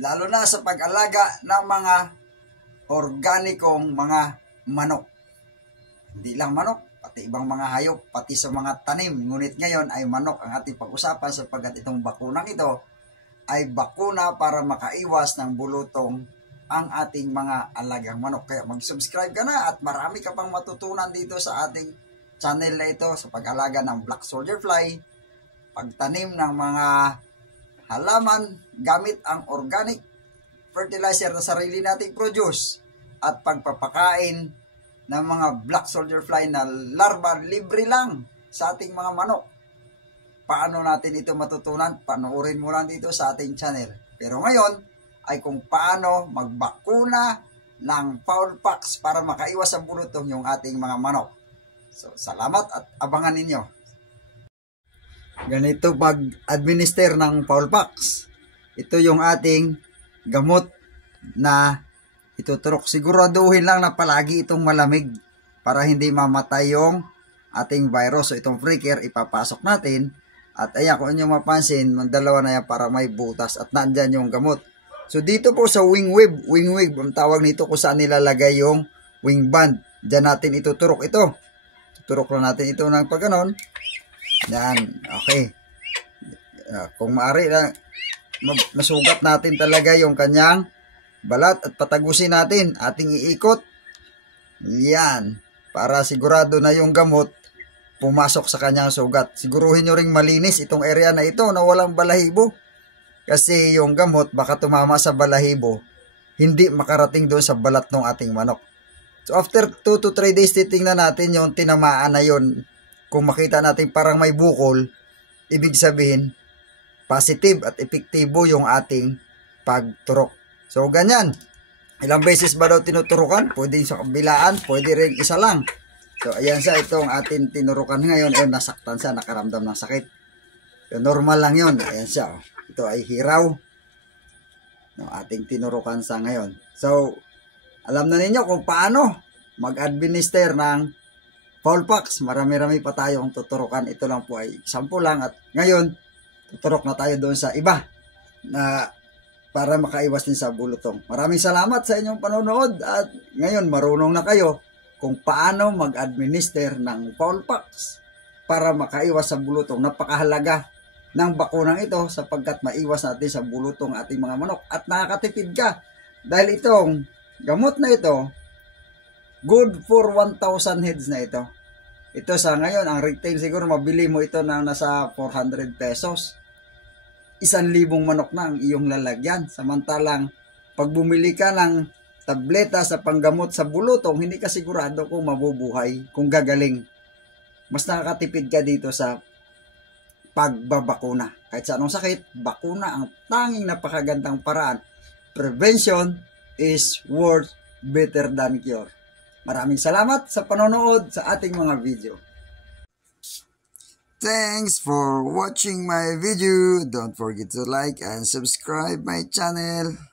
lalo na sa pag-alaga ng mga organikong mga manok. Hindi lang manok, pati ibang mga hayop, pati sa mga tanim. Ngunit ngayon ay manok ang ating pag-usapan sapagkat itong bakunang ito ay bakuna para makaiwas ng bulutong ang ating mga alagang manok. Kaya mag-subscribe ka na at marami ka pang matutunan dito sa ating channel na ito sa pag-alaga ng black soldier fly, pagtanim ng mga halaman gamit ang organic fertilizer na sarili nating produce at pagpapakain ng mga black soldier fly na larva libre lang sa ating mga manok. Paano natin ito matutunan? Panoorin mo lang dito sa ating channel. Pero ngayon ay kung paano magbakuna ng foulpox para makaiwas sa bulutong yung ating mga manok. So, salamat at abangan ninyo. Ganito pag-administer ng foulpox. Ito yung ating gamot na ituturok. Siguraduhin lang na palagi itong malamig para hindi mamatay yung ating virus. So, itong freaker ipapasok natin. At ayan, kung inyo mapansin, dalawa na yan para may butas at nandyan yung gamot. So, dito po sa wing web, ang tawag nito kung saan nilalagay yung wing band. Diyan natin ituturok ito. Tuturok lang natin ito ng pagganon. Yan, okay. Kung maaari na masugat natin talaga yung kanyang balat at patagusin natin. Ating iikot. Yan, para sigurado na yung gamot pumasok sa kanyang sugat. Siguruhin nyo ring malinis itong area na ito na walang balahibo. Kasi yung gamot baka tumama sa balahibo, hindi makarating doon sa balat ng ating manok. So after 2 to 3 days, titingnan natin yung tinamaan na yun. Kung makita natin parang may bukol, ibig sabihin, positive at epektibo yung ating pagturok. So ganyan. Ilang beses ba daw tinuturukan? Pwede sa kabilaan, pwede rin isa lang. So, ayan siya, itong ating tinurukan ngayon, ay nasaktan siya, nakaramdam ng sakit. So, normal lang yun. Ayan siya, oh. Ito ay hiraw. No, ating tinurukan sa ngayon. So, alam na ninyo kung paano mag-administer ng foulpox. Marami-rami pa tayong tuturukan. Ito lang po ay sample lang. At ngayon, tuturok na tayo doon sa iba na para makaiwas din sa bulutong. Maraming salamat sa inyong panonood. At ngayon, marunong na kayo kung paano mag-administer ng foulpox para makaiwas sa bulutong. Napakahalaga ng bakunang ito sapagkat maiwas natin sa bulutong ating mga manok at nakakatipid ka dahil itong gamot na ito good for 1,000 heads na ito. Ito sa ngayon, ang retail siguro mabili mo ito na nasa 400 pesos. 1,000 manok na ang iyong lalagyan. Samantalang pag bumili ka ng tableta sa panggamot sa bulutong, hindi ka sigurado kung mabubuhay, kung gagaling. Mas nakakatipid ka dito sa pagbabakuna. Kahit sa anong sakit, bakuna ang tanging napakagandang paraan. Prevention is worth better than cure. Maraming salamat sa panonood sa ating mga video. Thanks for watching my video. Don't forget to like and subscribe my channel.